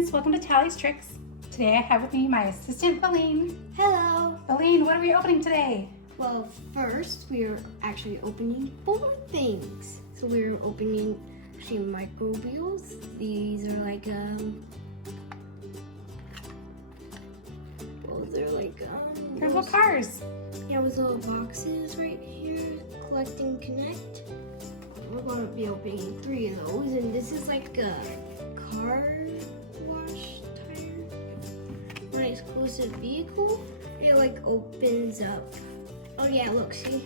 friends, welcome to Tallie's Tricks. Today I have with me my assistant, Valine. Hello. Valine, what are we opening today? Well, first we're actually opening 4 things. So we're opening actually microbials. These are like They're little cars. yeah, with little boxes right here. Collect and connect. We're gonna be opening 3 of those, and this is like a car wash tire for an exclusive vehicle. It like opens up. Oh yeah, look, see?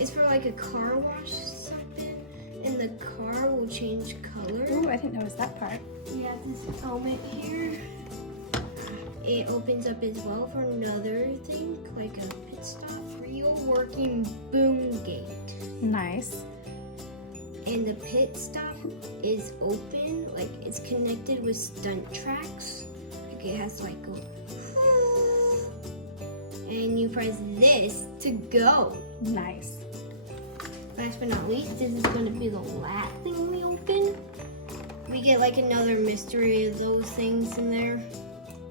It's for like a car wash something, and the car will change color. Ooh, I didn't notice that part. We have this helmet here. It opens up as well for another thing, like a Pitstop real working boom gate. Nice. And the Pitstop is open, like it's connected with Stunt tracks. Like it has like go, and you press this to go. Nice. Last but not least, this is going to be the last thing we open. We get like another mystery of those things in there.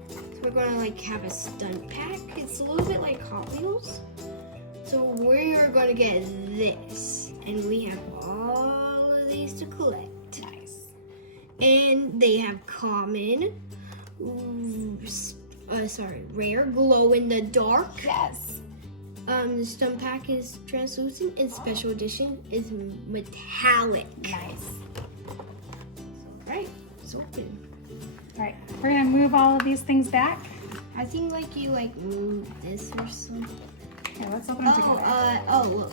So we're going to like have a stunt pack. It's a little bit like Hot Wheels. So we are going to get this, and we have all of these to collect. Nice. And they have common, rare, glow in the dark. Yes. The stunt pack is translucent, and special edition is metallic. Nice. Right, it's open. All right, we're gonna move all of these things back. I think like you like move this or something. Okay, let's open them together. Oh look,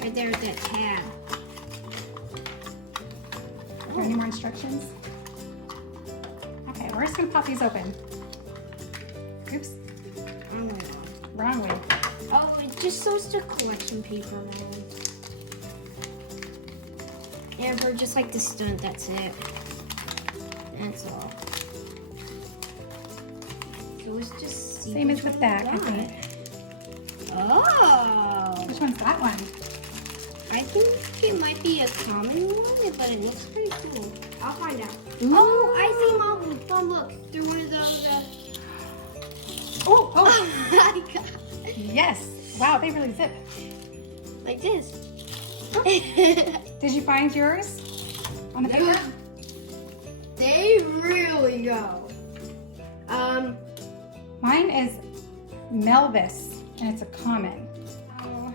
right there at that tab. Are there any more instructions? Okay, we're just gonna pop these open. Oops, Oh my god. wrong way. Oh, it just shows the collection paper wrong. And for just like the stunt, that's it. That's all. So it's just Same as with that, I think. Oh, Which one's that one? I think it might be a common one, but it looks pretty cool. I'll find out. Ooh. Oh, I see Mom. Mom, look. Through one of those. Oh, Oh my god. yes. Wow, they really zip. Like this. Did you find yours on the paper? They really go. Mine is Melvis, and it's a common.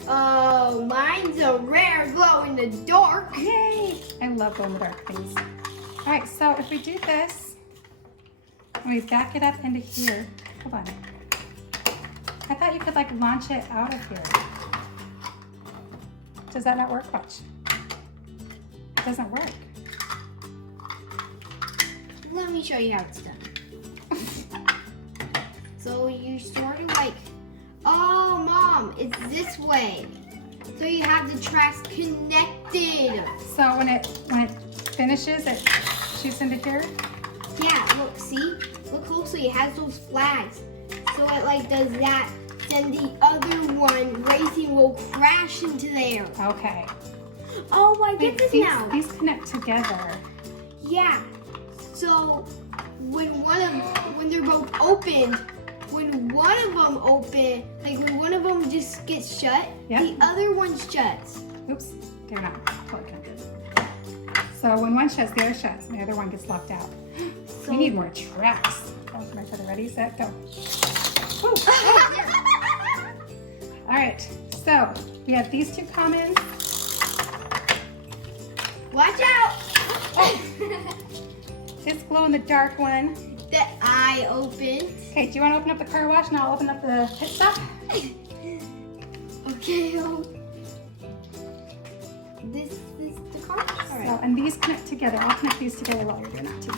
Oh, mine's a rare glow in the dark. Yay! I love glow in the dark things. All right, so if we do this, and we back it up into here, hold on. I thought you could like launch it out of here. Does that not work? Watch. It doesn't work. Let me show you how it's done. So you sort of like, oh Mom, it's this way. So you have the tracks connected. So when it finishes, it shoots into here. Yeah, look, see? Look closely, it has those flags. So it like does that, then the other one racing will crash into there. Okay. Oh, I get this now. These connect together. Yeah. So when they're both opened, when one of them open, like when one of them just gets shut, Yep. the other one shuts. Oops, they're not totally connected. So when one shuts, the other shuts, and the other one gets locked out. So We need more tracks. Oh, my brother, ready, set, go. Woo. All right, so we have these 2 commons. Watch out! This glow in the dark one. That I opened. Okay, do you want to open up the car wash and I'll open up the pit stop? Okay. This the car. All right. So, and these connect together. I'll connect these together while you're doing that too.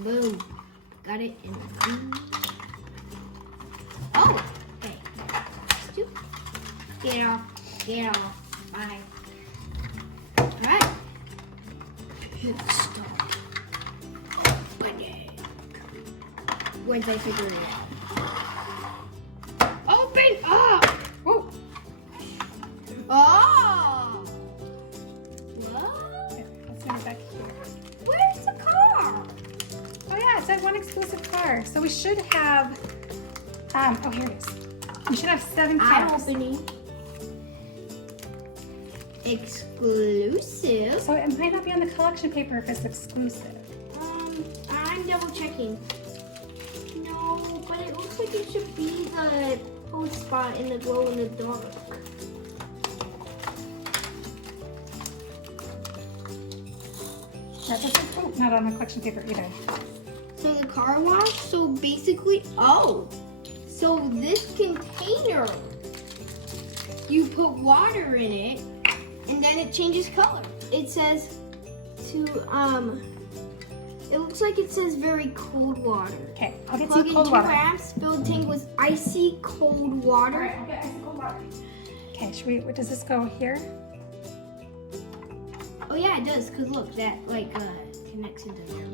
Boom. Got it in. Oh. Okay. Get off. Get off. Bye. All right. Stop. Once I figure it out. Open up! Whoa. Oh! What? Okay, let's move it back here. Where's the car? car. Oh yeah, it said one exclusive car. So we should have, oh here it is. We should have 7 I'm cars. opening. Exclusive. So it might not be on the collection paper if it's exclusive. I'm double checking. No, but it looks like it should be the post spot in the glow in the dark. That doesn't, oh, not on the collection paper either. So the car wash, so basically, so this container, you put water in it, and then it changes color. It says it looks like it says very cold water. Okay, I'll get Plug some in cold 2 water. amps, build tank with icy cold water. Alright, I'll get icy cold water. Okay, should we, does this go here? Oh yeah, it does, cause look, that connects into there.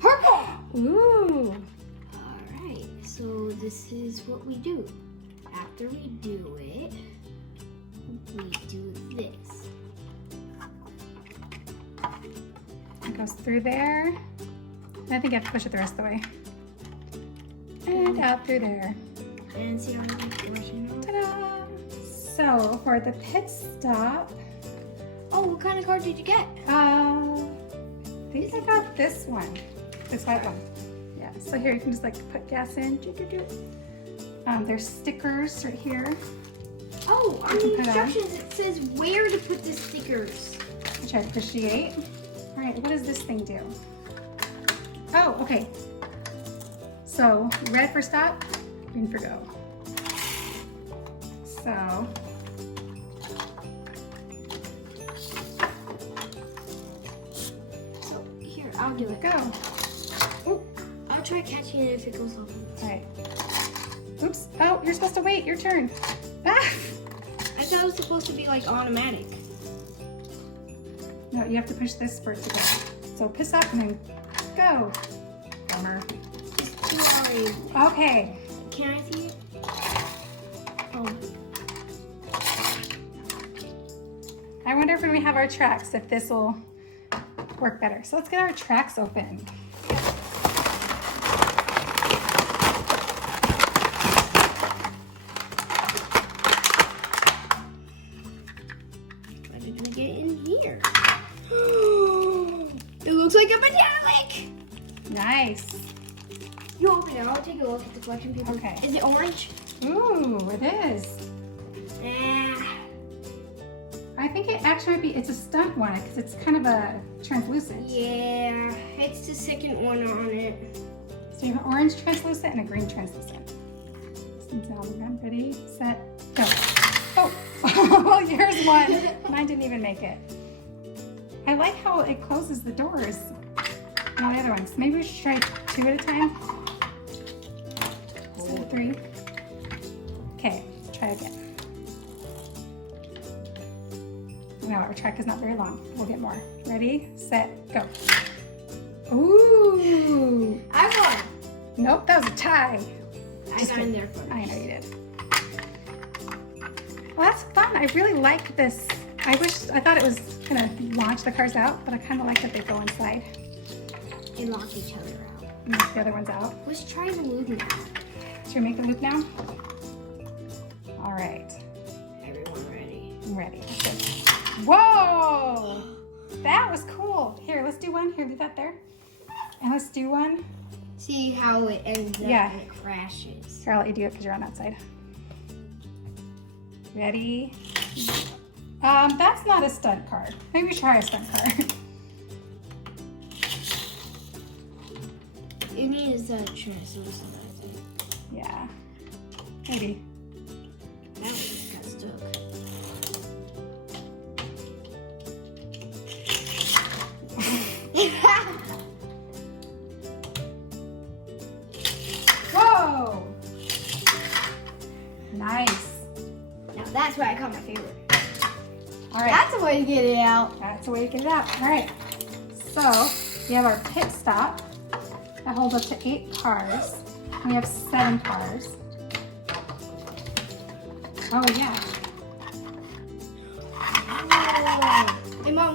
Purple! Ooh. Alright, so this is what we do. After we do it, we do this. It goes through there. And I think you have to push it the rest of the way. And out through there. And see how it's rushing off? Ta-da! So for the pit stop, Oh, what kind of car did you get? I think I got this one. This white one. Yeah, so here you can just like put gas in. There's stickers right here, Oh, on You can the put on. instructions it says where to put the stickers. which I appreciate. All right, what does this thing do? Oh, okay. So red for stop, green for go. So So here, I'll do it. go. Oh, I'll try catching it if it goes off. All right. Oops. Oh, you're supposed to wait. Your turn. Ah! I thought it was supposed to be like automatic. No, you have to push this for it to go. So piss up and then go. Bummer. Sorry. Okay. Can I see it? Oh. I wonder if when we have our tracks, if this will work better. So let's get our tracks open. Are we gonna get in here? It looks like a banana lake. Nice. You open it. I'll take a look at the collection paper. Okay. Is it orange? Ooh, it is. I think it actually might be, it's a stunt one because it's kind of a translucent. Yeah, it's the second one on it. So you have an orange translucent and a green translucent. Ready, set, go. Oh, well, here's one. Mine didn't even make it. I like how it closes the doors. All the other ones. Maybe we should try 2 at a time. Instead of 3. Okay, let's try again. No, our track is not very long. We'll get more. Ready, set, go. Ooh. I won. Nope, that was a tie. I got in there first. I know you did. Well, that's fun. I really like this. I thought it was gonna launch the cars out, but I kind of like that they go inside They lock each other out. and knock the other ones out. Let's try the loop now. Should we make the loop now? All right, Everyone ready? I'm ready. Whoa! That was cool. Here, let's do one. Here, leave that there. And let's do one. See how it ends up Yeah. and it crashes. Here, I'll let you do it because you're on that side. Ready? That's not a stunt car. Maybe try a stunt car. It needs a translucent, I think. Yeah, maybe. That one got stuck. Whoa! Nice. Now that's where I got my favorite. All right, That's a way to get it out. that's the way to get it out. All right, so we have our pit stop that holds up to 8 cars. We have 7 cars. Oh yeah.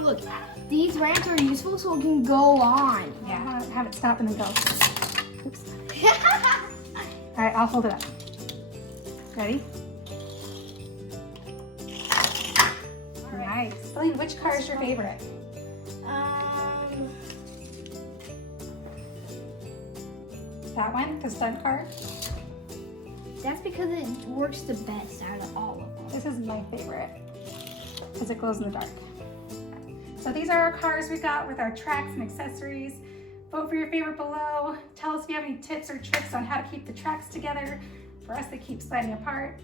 look. These ramps are useful so it can go on. Yeah, have it stop and then go. Oops. All right, I'll hold it up. Ready? All right. Celine, which car is your favorite? That one, the stunt car? That's because it works the best out of all of them. This is my favorite because it glows in the dark. So these are our cars we got with our tracks and accessories. Vote for your favorite below. Tell us if you have any tips or tricks on how to keep the tracks together for us to keep sliding apart.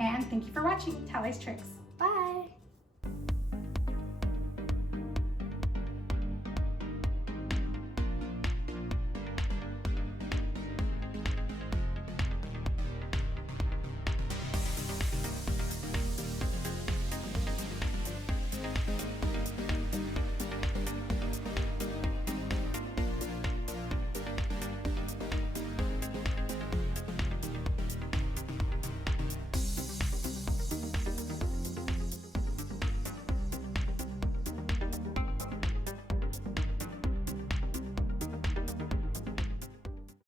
And thank you for watching Tallie's Tricks.